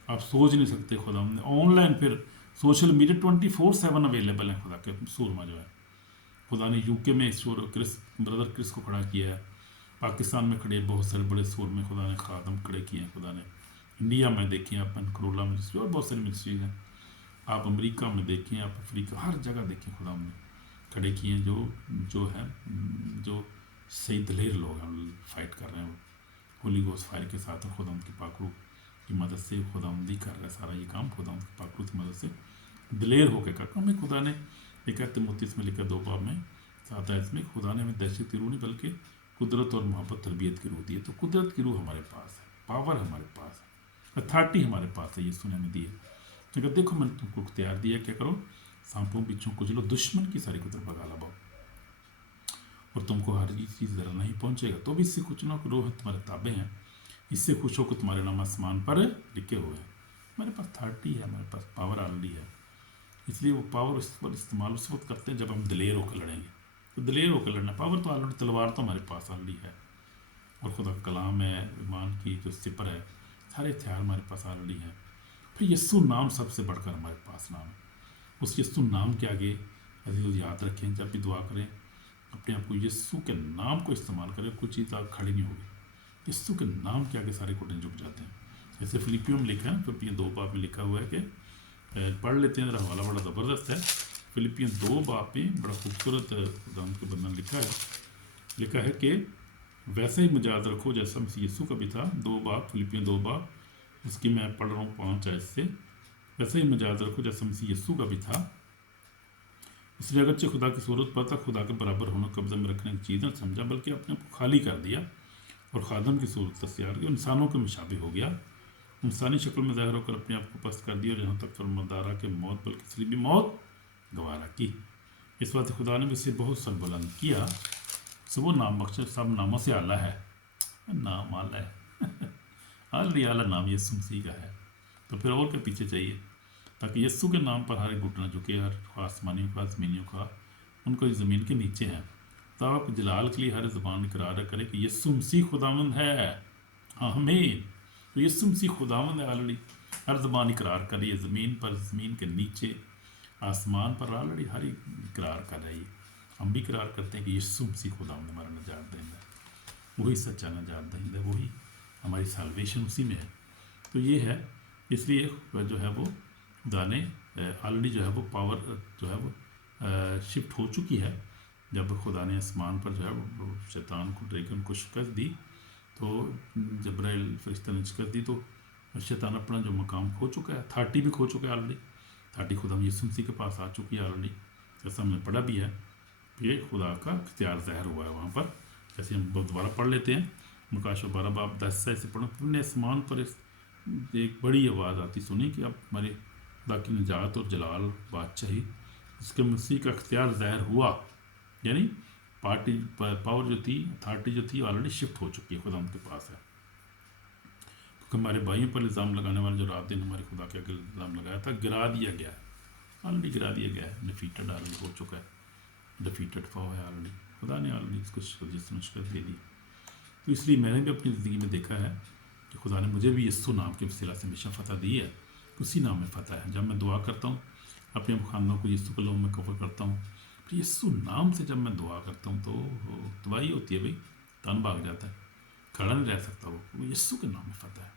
आप सोच नहीं सकते। खुदावंद ने ऑनलाइन फिर सोशल मीडिया 24/7 अवेलेबल है खुदा के सूरमा जो है। खुदा ने यूके में क्रिस ब्रदर क्रिस को खड़ा किया है, पाकिस्तान में खड़े बहुत सारे बड़े सूर में खुदा ने खादम खड़े किए हैं। खुदा ने इंडिया में देखें, आप करोला मिनिस्ट्री और बहुत सारी मिनिस्ट्रीज हैं, आप अमेरिका में देखें, आप अफ्रीका, हर जगह देखें, खुदा ने खड़े किए हैं जो है जो सही दलेर लोग हैं, फाइट कर रहे हैं होली गोस्ट फायर के साथ। और खुदा की पाकरू की मदद से खुदावंदी कर रहा है सारा ये काम, खुदावंद की पाकरू की मदद से दिलेर होकर कहा हमें खुदा ने, लिखा तिमोथी में लिखा 2 बाब में 7 आयत में, खुदा ने हमें दहशत की रूह नहीं बल्कि कुदरत और मोहब्बत तरबियत की रूह दी है। तो कुदरत की रूह हमारे पास है, पावर हमारे पास है, अथॉरिटी हमारे पास है, यीशु ने हमें दी है। तो अगर देखो मैंने तुमको इख्तियार दिया, क्या करो, सांपों बिच्छों कुचलो, दुश्मन की सारी कुदरत भगा लाओ और तुमको हर चीज़ ज़रा नहीं पहुँचेगा। तो भी इससे कुछ ना रोह तुम्हारे ताबे हैं, इससे खुश हो कि तुम्हारे नाम आसमान पर लिखे हुए हैं। हमारे पास अथॉरिटी है, हमारे पास पावर ऑलरेडी है। इसलिए वो पावर उस पर इस्तेमाल उस वक्त करते हैं जब हम दिलेर होकर लड़ेंगे। तो दिलेर होकर लड़ना, पावर तो ऑलरेडी, तलवार तो हमारे पास ऑलरेडी है, और खुदा का कलाम है, ईमान की जो सिपर है, सारे हथियार हमारे पास ऑलरेडी हैं। फिर यस्सु नाम सबसे बढ़कर हमारे पास नाम है। उस यस्सु नाम के आगे अजीज याद रखें, जब भी दुआ करें अपने आप को यस्सु के नाम को इस्तेमाल करें, कुछ चीज़ आप खड़ी नहीं होगी। यस्सु के नाम के आगे सारे घुटने झुक जाते हैं। जैसे फिलिपियों में लिखा है, फिलिपियों 2 बाब में लिखा हुआ है कि पढ़ लेते हैं, हवाला बड़ा ज़बरदस्त है। फिलिपियों 2 बाब में बड़ा खूबसूरत खुदा के बंधन लिखा है कि वैसे ही मुझे रखो जैसा मसीह यीशु का भी था। 2 बाब, फिलिपियों 2 बाब, उसकी मैं पढ़ रहा हूँ 5 आयत से। वैसे ही मुझे रखो जैसा मसीह यीशु का भी था, इसलिए अगरचे खुदा की सूरत पर था, खुदा के बराबर होना कब्जे में रखने की चीज़ न समझा, बल्कि अपने को खाली कर दिया और खादम की सूरत तैयार की, इंसानों के मुशाबिह हो गया, इंसानी शक्ल में ज़ाहिर होकर अपने आप को पस्त कर दिया, और जहाँ तक फरमादारा के मौत बल्कि इसलिए भी मौत गवारा की। इस बात खुदा ने भी इसे बहुत सरबुलंद किया, सो वो नाम मकसद सब नामों से आला है, नाम आला है ऑलरेडी आला नाम यीशु मसीह का है। तो फिर और के पीछे चाहिए, ताकि यीशु के नाम पर हर एक घुटना झुके, हर आसमानियों का, ज़मीनियों का, उनको इस ज़मीन के नीचे हैं, ताकि जलाल के लिए हर ज़बान इकरार करे कि यीशु मसीह खुदावंद है। आमीन। तो यीशु मसीह खुदावंद है, ऑलरेडी हर ज़बान इकरार कर रही है, ज़मीन पर, ज़मीन के नीचे, आसमान पर, ऑलरेडी हर एक इकरार कर रही है। हम भी इकरार करते हैं कि यीशु मसीह खुदावंद हमारा निजात दहिंदा है, वही सच्चा निजात दहिंदा है, वही हमारी साल्वेशन उसी में है। तो ये है, इसलिए जो है वो दाने ऑलरेडी जो है वो पावर जो है वो शिफ्ट हो चुकी है। जब खुदा ने आसमान पर जो है वो शैतान को, ड्रैगन को शिकस्त दी, तो जब्राइल फरिश्ता ने शिकस्त दी, तो शैतान अपना जो मकाम खो चुका है, अथॉरिटी भी खो चुका है ऑलरेडी। अथॉरिटी खुदा यीशु मसीह के पास आ चुकी है ऑलरेडी, जैसा हमने पढ़ा भी है। ये खुदा का इख्तियार ज़ाहिर हुआ है वहाँ पर। जैसे हम दोबारा पढ़ लेते हैं, मुकाश 12 बाब 10 से पढ़ो, तुमने आसमान पर एक बड़ी आवाज़ आती सुनी कि अब हमारे खुदा की निजात और जलाल बादशाही, इसके मसीह का इख्तियार ज़ाहिर हुआ, यानी पावर जो थी, अथॉरिटी जो थी, ऑलरेडी शिफ्ट हो चुकी है, खुदा उनके पास है। क्योंकि हमारे भाइयों पर इल्ज़ाम लगाने वाले जो रात दिन हमारे खुदा के आगे इल्ज़ाम लगाया था, गिरा दिया गया है, ऑलरेडी गिरा दिया गया है, डिफीटेड ऑलरेडी हो चुका है, डिफीटेड फॉ है ऑलरेडी, खुदा ने ऑलरेडी इसको शिकस्त दे दी। तो इसलिए मैंने भी अपनी ज़िंदगी में देखा है कि खुदा ने मुझे भी यीशु नाम के वसीला से हमेशा फ़तह दी है, उसी नाम में फ़तह है। जब मैं दुआ करता हूँ, अपने खानों को यीशु के नाम में कवर करता हूँ, फिर यीशु नाम से जब मैं दुआ करता हूँ, तो दवाई होती है भाई, तन भाग जाता है, खड़ा नहीं रह सकता वो यीशु के नाम में फ़तह है,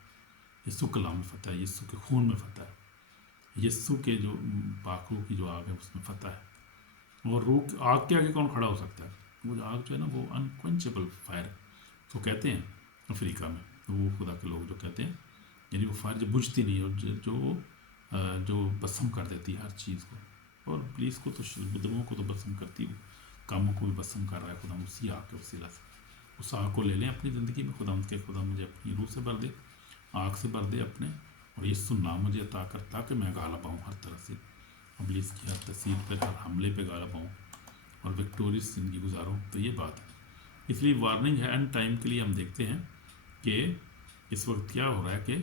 यीशु कलाम में फ़तह है, यीशु के खून में फ़तह है, यीशु के जो पाक रूह की जो आग है उसमें फ़तह है। और रूह आग के आगे कौन खड़ा हो सकता है? वो आग जो है ना, वो अनक्वेंचेबल फायर तो कहते हैं अफ्रीका में, तो वो खुदा के लोग जो कहते हैं, यानी वो फायर जो बुझती नहीं, और जो भस्म कर देती है हर चीज़ को, और पुलिस को तो, बुजुर्गों को तो भस्म करती है, कामों को भी भस्म कर रहा है खुदा उसी आग के वसीला से। उस आग को ले लें अपनी ज़िंदगी में, खुदा मुझे अपनी रूह से भर दे, आग से भर दे अपने, और यीशु नाम मुझे अता कर, ताकि मैं गालिब आऊँ हर तरह से, पुलिस की हर तस्वीर पर, हर हमले पर गालिब आऊँ और विक्टोरियस ज़िंदगी गुजारूँ। तो ये बात है, इसलिए वार्निंग है। एंड टाइम के लिए हम देखते हैं कि इस वक्त क्या हो रहा है कि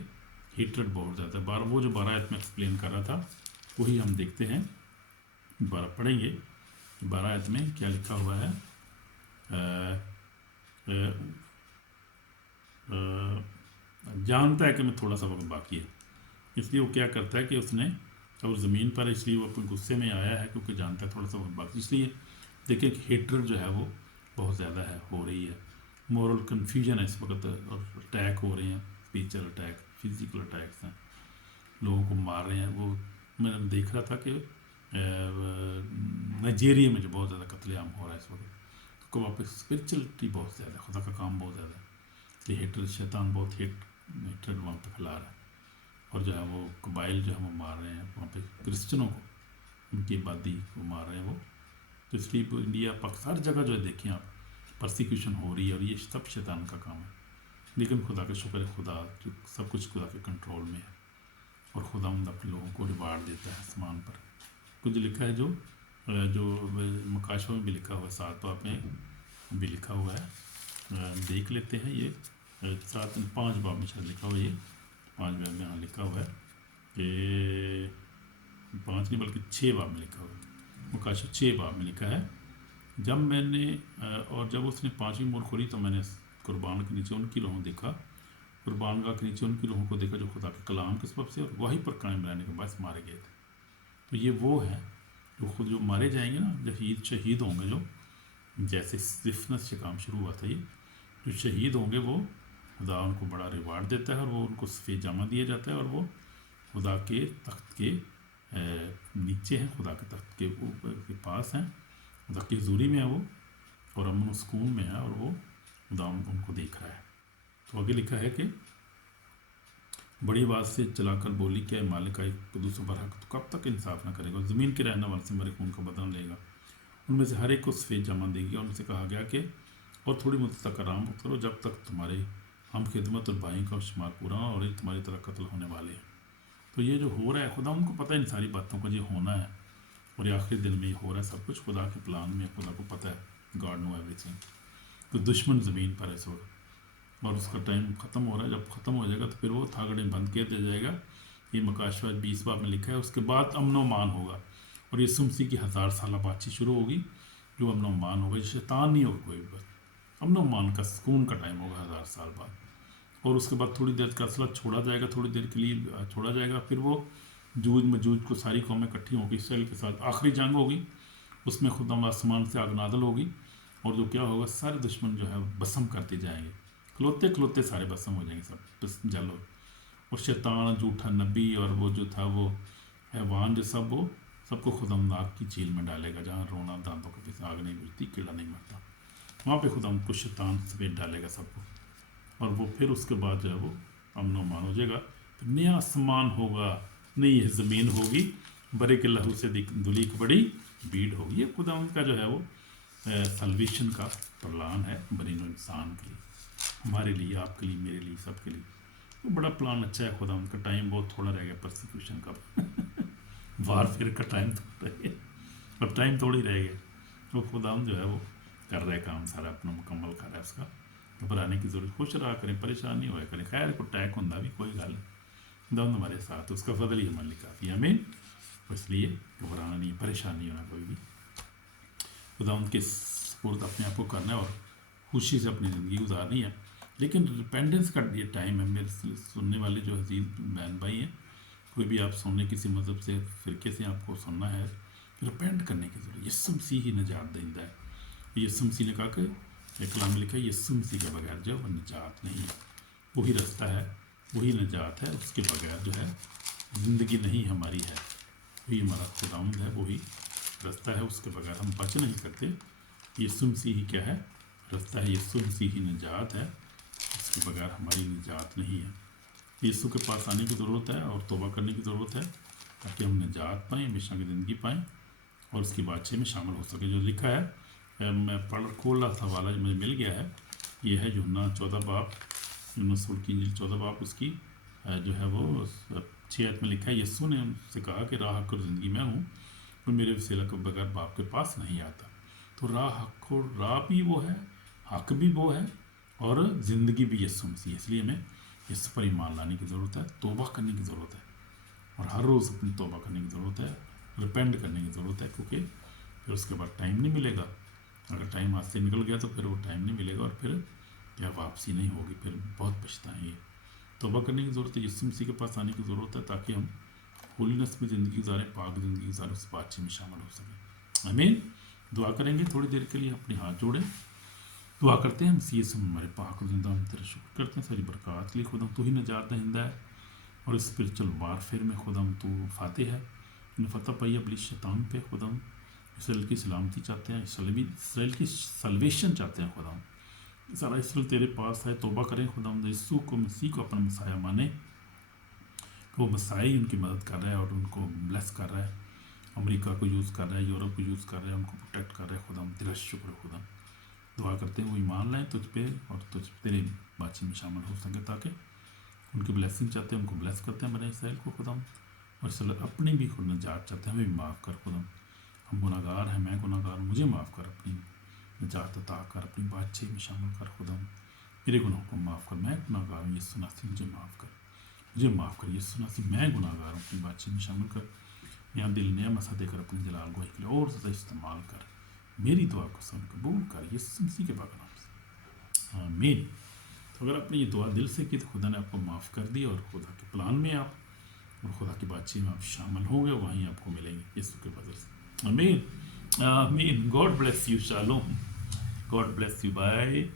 हीट्रेड बहुत ज़्यादा है। वो जो 12 आयत में एक्सप्लेन कर रहा था, वही हम देखते हैं, 12 पढ़ेंगे। 12 आयत में क्या लिखा हुआ है, जानता है कि मैं थोड़ा सा वक्त बाकी है, इसलिए वो क्या करता है कि उसने, और ज़मीन पर, इसलिए वो अपने गुस्से में आया है क्योंकि जानता है थोड़ा सा वक्त बाकी। इसलिए देखिए कि हेट्रेड जो है वो बहुत ज़्यादा है, हो रही है, मॉरल कन्फ्यूजन है इस वक्त, और अटैक हो रहे हैं, स्पिरिचुअल अटैक, फिजिकल अटैक्स हैं, लोगों को मार रहे हैं। वो मैं देख रहा था कि नाइजीरिया में जो बहुत ज़्यादा कत्लेआम हो रहा है इस वक्त, तो वहाँ पे स्पिरिचुअलिटी बहुत ज़्यादा है, खुदा का काम बहुत ज़्यादा है, इसलिए हेट्रेड, शैतान बहुत हेट्रेड वहाँ पर फैला रहा है, और जो है वो कबाइल जो है वो मार रहे हैं वहाँ पे क्रिश्चनों को, ان کی آبادی کو مار رہے ہیں وہ. تو اس لیے انڈیا پاکستان ہر جگہ جو ہے دیکھیں آپ پرسیکیوشن ہو رہی ہے، اور یہ سب شیطان کا کام ہے. لیکن خدا کا شکر ہے، خدا جو سب کچھ خدا کے کنٹرول میں ہے، اور خدا اپنے لوگوں کو ریوارڈ دیتا ہے آسمان پر. کچھ لکھا ہے جو مکاشفہ میں بھی لکھا ہوا ہے، 7 باب میں بھی لکھا ہوا ہے. دیکھ لیتے ہیں. یہ 5 باب میں شاید لکھا ہوا ہے. یہ 5 باب میں یہاں لکھا ہوا ہے کہ 5 نہیں بلکہ 6 باب میں لکھا ہوا ہے. مکاشفہ 6 باب میں لکھا ہے، جب میں نے اور جب اس نے 5ویں مور کھولی تو میں نے قربان کے نیچے ان کی روحوں دیکھا، قربان گاہ کے نیچے ان کی روحوں کو دیکھا جو خدا کے کلام کے سبب سے اور وہی پر قائم رہنے کے باعث مارے گئے تھے. تو یہ وہ ہے جو خود جو مارے جائیں گے نا، شہید ہوں گے، جو جیسے سفنس سے کام شروع ہوا تھا، یہ جو شہید ہوں گے وہ خدا ان کو بڑا ریوارڈ دیتا ہے، اور وہ ان کو سفید جامہ دیا جاتا ہے، اور وہ خدا کے تخت کے نیچے ہیں، خدا کے تخت کے اوپر کے پاس ہیں، خدا کی حضوری میں ہے وہ، اور امن و سکون میں ہے، اور وہ خدا ان کو دیکھ رہا ہے. تو آگے لکھا ہے کہ بڑی آواز سے چلا کر بولی کہ مالک قدوس و برحق تو کب تک انصاف نہ کرے گا، اور زمین کے رہنے والے سے میرے خون کا بدلہ لے گا. ان میں سے ہر ایک کو سفید جامہ دے گی، اور ان سے کہا گیا کہ اور تھوڑی مدت تک آرام کرو، جب تک تمہارے ہم خدمت اور بھائی کا شمار پورا ہو، اور یہ تمہاری طرح قتل ہونے والے ہیں. تو یہ جو ہو رہا ہے، خدا ان کو پتہ ہے ان ساری باتوں کا یہ ہونا ہے، اور یہ آخری دن میں یہ ہو رہا ہے. سب کچھ خدا کے پلان میں، خدا کو پتہ ہے. گاڈ نو ایوری تھنگ. تو دشمن زمین پر ہے اس وقت، اور اس کا ٹائم ختم ہو رہا ہے. جب ختم ہو جائے گا تو پھر وہ تھاگڑے بند کیا دیا جائے گا. یہ مکاشفہ 20 باب میں لکھا ہے. اس کے بعد امن و امان ہوگا، اور یہ مسیح کی 1000 سالہ بادشاہی شروع ہوگی، جو امن و امان ہوگا. یہ شیطان نہیں ہوگا کوئی، بس امن و امان کا سکون کا ٹائم ہوگا 1000 سال بعد. اور اس کے بعد تھوڑی دیر کا اسلحہ چھوڑا جائے گا، تھوڑی دیر کے لیے چھوڑا جائے گا. پھر وہ جوج مجوج کو ساری قومیں اکٹھی ہوں گی، اسرائیل کے ساتھ آخری جنگ ہوگی. اس میں خدا آسمان سے آگ نازل ہوگی، اور جو کیا ہوگا، سارے دشمن جو ہے بسم کرتے جائیں گے، کھلوتے سارے بسم ہو جائیں گے، سب بس جل ہو. اور شیطان، جھوٹا نبی، اور وہ جو تھا وہ حیوان، جو سب کو خدا آگ کی چیل میں ڈالے گا، جہاں رونا دانتوں کے پیچھے آگ نہیں بجھتی، کیڑا نہیں مرتا، وہاں پہ خدا کو شیطان سمیت ڈالے گا سب کو. اور وہ پھر اس کے بعد جو ہے وہ امن و امان ہو جائے گا. پھر نیا آسمان ہوگا، نئی زمین ہوگی، برے کے لہو سے دھلی کی بڑی بھیڑ ہوگی. یہ خدا ان کا جو ہے وہ سلویشن کا پلان ہے بنی نوع انسان کے لیے، ہمارے لیے، آپ کے لیے، میرے لیے، سب کے لیے. تو بڑا پلان اچھا ہے. خدا ان کا ٹائم بہت تھوڑا رہ گیا پرسیکیوشن کا وار فیئر کا ٹائم تھوڑا رہ گیا، اب ٹائم تھوڑی رہ گیا. تو خدا جو ہے وہ کر رہے کام سارا اپنا مکمل کر رہا ہے. اس کا گھبرانے کی ضرورت، خوش رہا کریں، پریشان نہیں ہوا کریں. خیر کو ٹیک ہوں بھی کوئی گل نہیں، دونوں ہمارے ساتھ، اس کا فضل ہی ہمارے لیے کافی ہے. ہمیں اس لیے گھبرانا نہیں، پریشان نہیں ہونا کوئی بھی. خدا ان کے سپرد اپنے آپ کو کرنا ہے، اور خوشی سے اپنی زندگی گزارنی ہے. لیکن ریپینڈنس کا یہ ٹائم ہے. میرے سننے والے جو عزیز بہن بھائی ہیں، کوئی بھی آپ سننے کسی مذہب سے، فرقے سے آپ کو سننا ہے، ریپینٹ کرنے کی ضرورت. یسوع مسیح ہی نجات دہندہ ہے. یسوع مسیح نے کہا کہ کلام میں لکھا ہے، یسوع مسیح کے بغیر جو وہ نجات نہیں ہے. وہی رستہ ہے، وہی نجات ہے، اس کے بغیر جو ہے زندگی نہیں ہماری ہے. وہی ہمارا خداوند ہے، وہی رستہ ہے، اس کے بغیر ہم بچ نہیں سکتے. یسوع مسیح ہی کیا ہے؟ رستہ ہے. یسوع مسیح ہی نجات ہے، اس کے بغیر ہماری نجات نہیں ہے. یسوع کے پاس آنے کی ضرورت ہے، اور توبہ کرنے کی ضرورت ہے، تاکہ ہم نجات پائیں، ہمیشہ کی زندگی پائیں، اور اس کی بادشاہی میں شامل ہو سکے. جو لکھا ہے، میں کھول رہا تھا والا جو مجھے مل گیا ہے، یہ ہے یوحنا 14 باب، یوحنا رسول کی انجیل 14 باب، اس کی جو ہے وہ 6 آیت میں لکھا ہے. یسوع نے ان سے کہا کہ راہ، حق اور زندگی میں ہوں، کوئی میرے وسیلہ کے بغیر باپ کے پاس نہیں آتا. تو راہ، حق اور راہ بھی وہ ہے، حق بھی وہ ہے، اور زندگی بھی یسوع مسیح. اس لیے ہمیں یسوع پر ایمان لانے کی ضرورت ہے، توبہ کرنے کی ضرورت ہے، اور ہر روز اپنی توبہ کرنے کی ضرورت ہے، ریپینٹ کرنے کی ضرورت ہے. کیونکہ پھر اس کے بعد ٹائم نہیں ملے گا. اگر ٹائم ہاتھ سے نکل گیا تو پھر وہ ٹائم نہیں ملے گا، اور پھر کیا واپسی نہیں ہوگی، پھر بہت پچھتائیں گے. توبہ کرنے کی ضرورت ہے، یسوع مسیح کے پاس آنے کی ضرورت ہے، تاکہ ہم ہولینس میں زندگی گزاریں، پاک زندگی گزاریں، اس بادشاہی میں شامل ہو سکیں. آمین. دعا کریں گے تھوڑی دیر کے لیے، اپنے ہاتھ جوڑیں، دعا کرتے ہیں. مسیح سے ہمارے پاک اور زندہ، ہم تیرا شکر کرتے ہیں ساری برکات کے لیے. خدا تو ہی نجات دہندہ ہے، اور اسپرچل وارفیئر میں خدا تو فاتح ہے. انہیں فتح پائی ابلیس شیطان پہ. خدا اسرائیل کی سلامتی چاہتے ہیں، اسرائیل کی سلویشن چاہتے ہیں. خدا سارا اسرائیل تیرے پاس ہے. توبہ کریں. خدا یسوع کو، مسیح کو اپنا مسایہ مانیں، کہ وہ مسیح ان کی مدد کر رہا ہے اور ان کو بلیس کر رہا ہے. امریکہ کو یوز کر رہا ہے، یورپ کو یوز کر رہا ہے، ان کو پروٹیکٹ کر رہا ہے خدا، تیرا شکر خدا، دعا کرتے ہیں وہ ایمان لائیں تجھ پہ اور تجھ تیرے بات چیت میں شامل ہو سکے، تاکہ ان کی بلیسنگ چاہتے ہیں، ان کو بلیس کرتے ہیں بنی اسرائیل کو خدا، اور اپنی بھی خود نجات چاہتے ہیں، ہمیں بھی معاف کر خدا، ہم گناہ گار ہیں، میں گناہ گار ہوں، مجھے معاف کر، اپنی نجات عطا کر، اپنی بات چیت میں شامل کر خدا، میرے گناہوں کو معاف کر، میں گناہ گار ہوں، یسوع مسیح مجھے معاف کر، مجھے معاف کر یسوع مسیح، میں گناہ گار ہوں، اپنی بات چیت میں شامل کر، یا دل نیا مسا دے کر اپنی جلال گوہی کے لیے اور زیادہ استعمال کر، میری دعا کو سن قبول کر یسوع مسیح کے پاک نام سے، آمین۔ تو اگر آپ نے یہ دعا دل سے کی تو خدا نے آپ کو معاف کر دی، اور خدا کے پلان میں آپ اور خدا کی بات چیت میں آپ شامل ہوں گے، وہیں آپ کو ملیں گے یسوع کے فضل سے، آمین آمین۔ گاڈ بلیس یو، شالوم، گاڈ بلیس یو، بائے۔